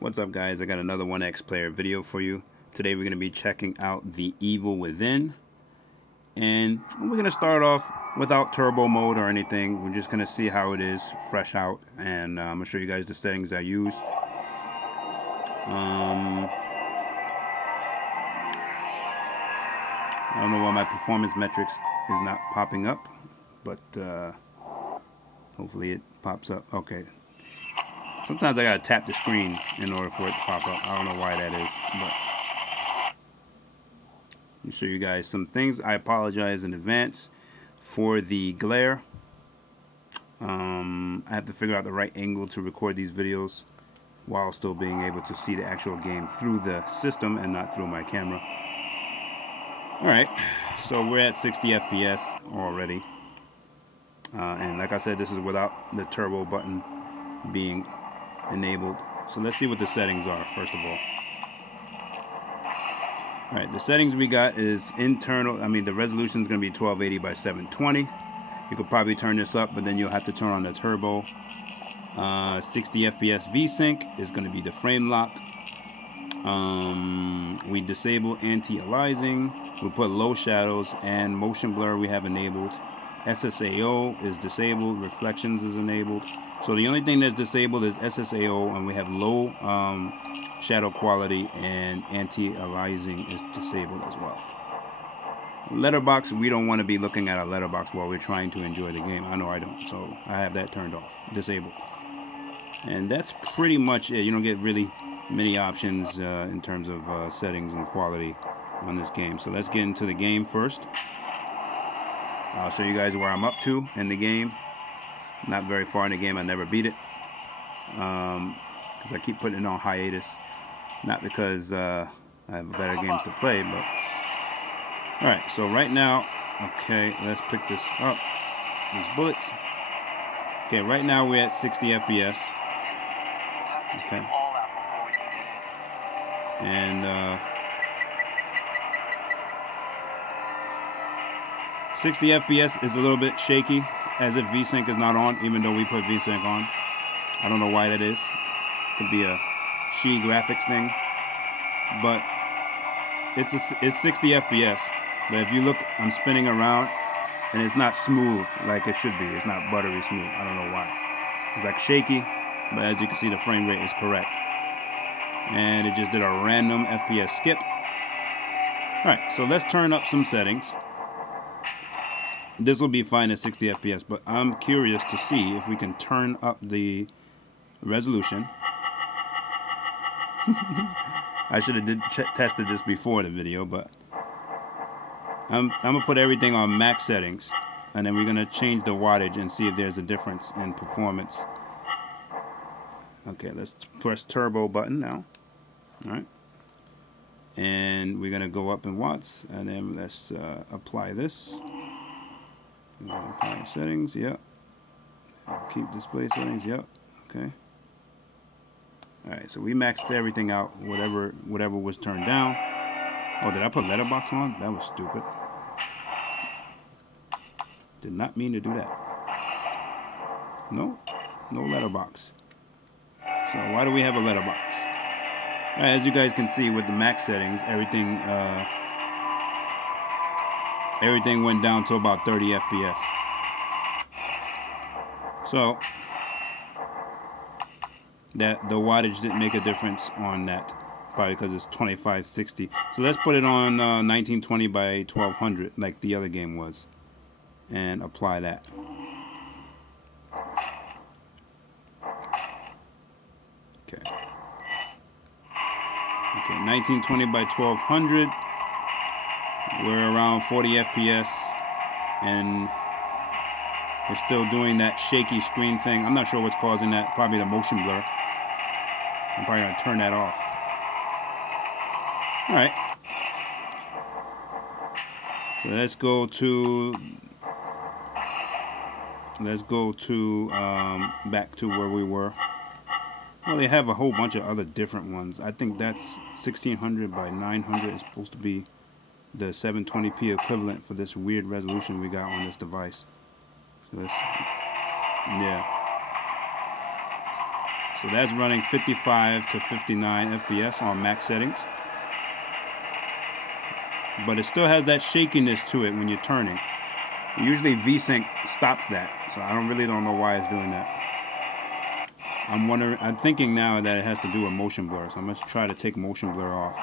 What's up, guys? I got another OneXplayer video for you. Today we're going to be checking out The Evil Within, and we're going to start off without turbo mode or anything. We're just going to see how it is fresh out, and I'm going to show you guys the settings I use. I don't know why my performance metrics is not popping up, but hopefully it pops up. Okay. Sometimes I gotta tap the screen in order for it to pop up. I don't know why that is, but let me show you guys some things. I apologize in advance for the glare. I have to figure out the right angle to record these videos while still being able to see the actual game through the system and not through my camera. Alright, so we're at 60 FPS already. And like I said, this is without the turbo button being enabled. So let's see what the settings are first of all. Alright, the settings we got is internal. The resolution is going to be 1280 by 720. You could probably turn this up, but then you'll have to turn on the turbo. 60 FPS VSync is going to be the frame lock. We disable anti-aliasing. We put low shadows and motion blur we have enabled. SSAO is disabled. Reflections is enabled. So the only thing that's disabled is SSAO, and we have low shadow quality, and anti-aliasing is disabled as well. Letterbox, we don't want to be looking at a letterbox while we're trying to enjoy the game. I know I don't, so I have that turned off, disabled. And that's pretty much it. You don't get really many options in terms of settings and quality on this game. So let's get into the game first. I'll show you guys where I'm up to in the game. Not very far in the game. I never beat it because I keep putting it on hiatus. Not because I have better games to play, but alright, so right now, okay, let's pick this up. These bullets. Okay, right now we're at 60 FPS. Okay. And 60 FPS is a little bit shaky, as if VSync is not on, even though we put VSync on. I don't know why that is. Could be a She graphics thing. But it's 60 FPS. But if you look, I'm spinning around, and it's not smooth like it should be. It's not buttery smooth. I don't know why. It's like shaky, but as you can see, the frame rate is correct. And it just did a random FPS skip. Alright, so let's turn up some settings. This will be fine at 60 FPS, but I'm curious to see if we can turn up the resolution. I should have tested this before the video, but I'm going to put everything on max settings, and then we're going to change the wattage and see if there's a difference in performance. Okay, let's press turbo button now. Alright. And we're going to go up in watts, and then let's apply this. Apply settings, yep. Keep display settings, yep. Okay. Alright, so we maxed everything out, whatever was turned down. Oh, did I put letterbox on? That was stupid. Did not mean to do that. No letterbox. So why do we have a letterbox? Alright, as you guys can see with the max settings, everything went down to about 30 FPS. So that the wattage didn't make a difference on that, probably because it's 2560. So let's put it on 1920 by 1200 like the other game was, and apply that. Okay. Okay, 1920 by 1200. We're around 40 FPS, and it's still doing that shaky screen thing. I'm not sure what's causing that. Probably the motion blur. I'm probably going to turn that off. Alright. So let's go to back to where we were. Well, they have a whole bunch of other different ones. I think that's 1600 by 900 is supposed to be the 720p equivalent for this weird resolution we got on this device. So let's, yeah. So that's running 55 to 59 FPS on max settings. But it still has that shakiness to it when you're turning. Usually VSync stops that, so I really don't know why it's doing that. I'm thinking now that it has to do with motion blur, so I'm going to try to take motion blur off.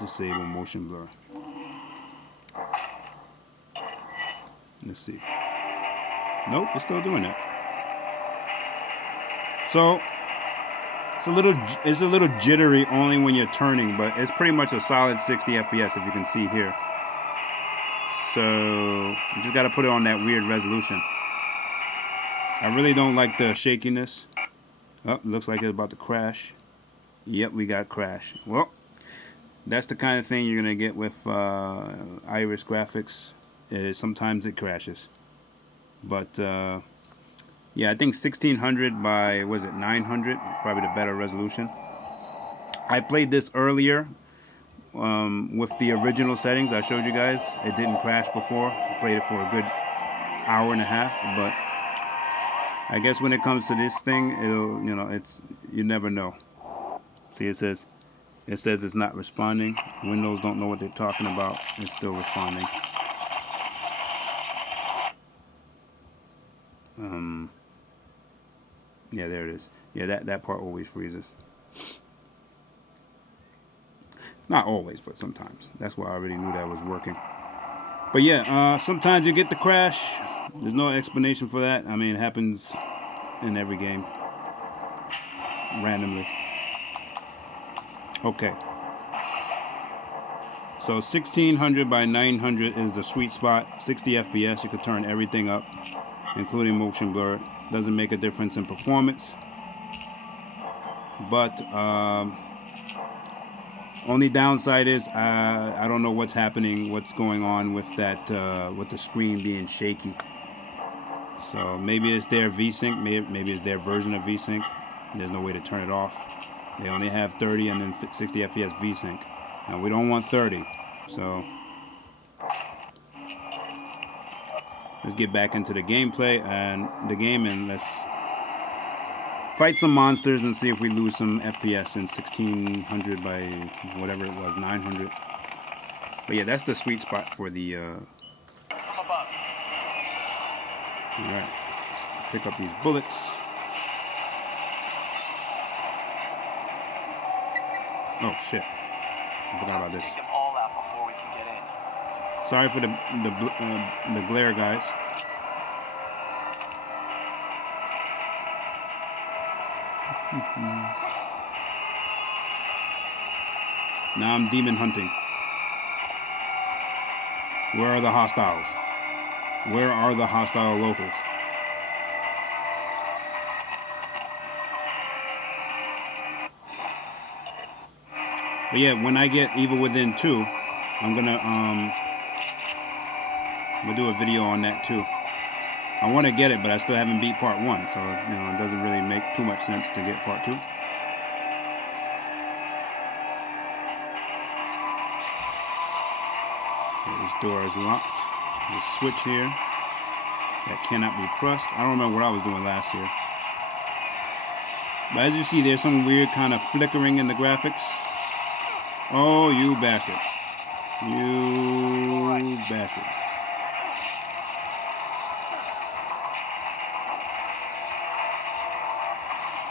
Disable motion blur. Let's see. Nope, it's still doing it. So it's a little jittery only when you're turning, but it's pretty much a solid 60 FPS if you can see here. So you just got to put it on that weird resolution. I really don't like the shakiness. Oh, looks like it's about to crash. Yep, we got crash. Well, that's the kind of thing you're gonna get with Iris graphics. Sometimes it crashes. But yeah, I think 1600 by, was it 900? Probably the better resolution. I played this earlier with the original settings I showed you guys. It didn't crash before. I played it for a good hour and a half, but I guess when it comes to this thing, it'll, you never know. See, it says it's not responding. Windows don't know what they're talking about. It's still responding. Yeah, there it is. Yeah, that part always freezes. Not always, but sometimes. That's why I already knew that was working. But yeah, sometimes you get the crash. There's no explanation for that. I mean, it happens in every game. Randomly. Okay. So 1600 by 900 is the sweet spot. 60 FPS, you could turn everything up, including motion blur. Doesn't make a difference in performance. But only downside is I don't know what's happening, what's going on with that, with the screen being shaky. So maybe it's their VSync, maybe it's their version of VSync. There's no way to turn it off. They only have 30 and then 60 FPS VSync. And we don't want 30. So let's get back into the gameplay and the game, and let's fight some monsters and see if we lose some FPS in 1600 by whatever it was, 900. But yeah, that's the sweet spot for the alright, let's pick up these bullets. Oh shit, I forgot about this. Sorry for the glare, guys. Now I'm demon hunting. Where are the hostiles? Where are the hostile locals? But yeah, when I get Evil Within 2, I'm gonna we'll do a video on that too. I want to get it, but I still haven't beat part 1, so it doesn't really make too much sense to get part 2. Okay, this door is locked. There's a switch here that cannot be pressed. I don't remember what I was doing last year. But as you see, there's some weird kind of flickering in the graphics. Oh, you bastard. You bastard.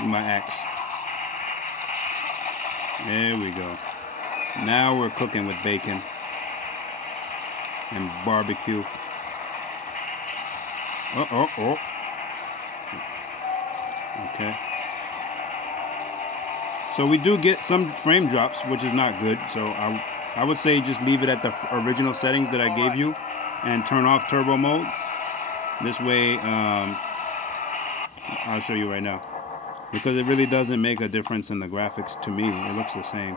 My axe. There we go. Now we're cooking with bacon and barbecue. Oh. Okay. So we do get some frame drops, which is not good. So I would say just leave it at the original settings that I gave you and turn off turbo mode. This way, I'll show you right now. Because it really doesn't make a difference in the graphics to me. It looks the same.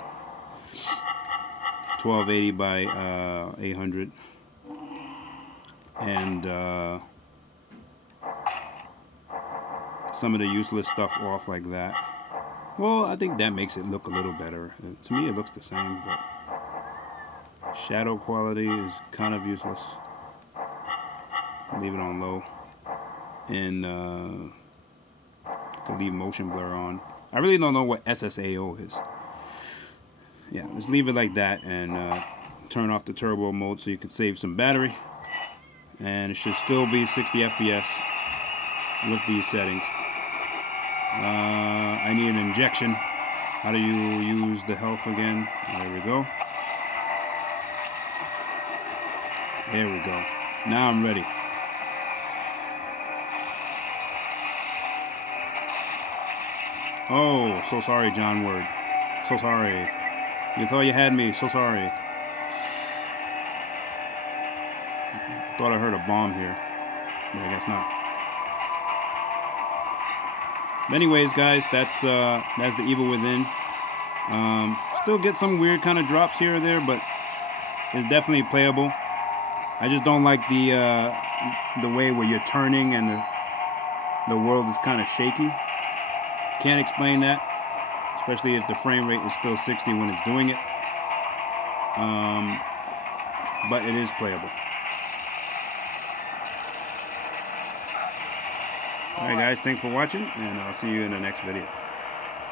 1280 by 800. And some of the useless stuff off like that. Well, I think that makes it look a little better. To me, it looks the same, but shadow quality is kind of useless. Leave it on low. And to leave motion blur on. I really don't know what SSAO is. Yeah, let's leave it like that and turn off the turbo mode so you can save some battery. And it should still be 60 FPS with these settings. I need an injection. How do you use the health again? There we go. There we go. Now I'm ready. Oh, so sorry, John Word. So sorry. You thought you had me. So sorry. Thought I heard a bomb here, but I guess not. But anyways, guys, that's the Evil Within. Still get some weird kind of drops here or there, but it's definitely playable. I just don't like the way where you're turning and the world is kind of shaky. Can't explain that, especially if the frame rate is still 60 when it's doing it. But it is playable. Alright guys, thanks for watching, and I'll see you in the next video.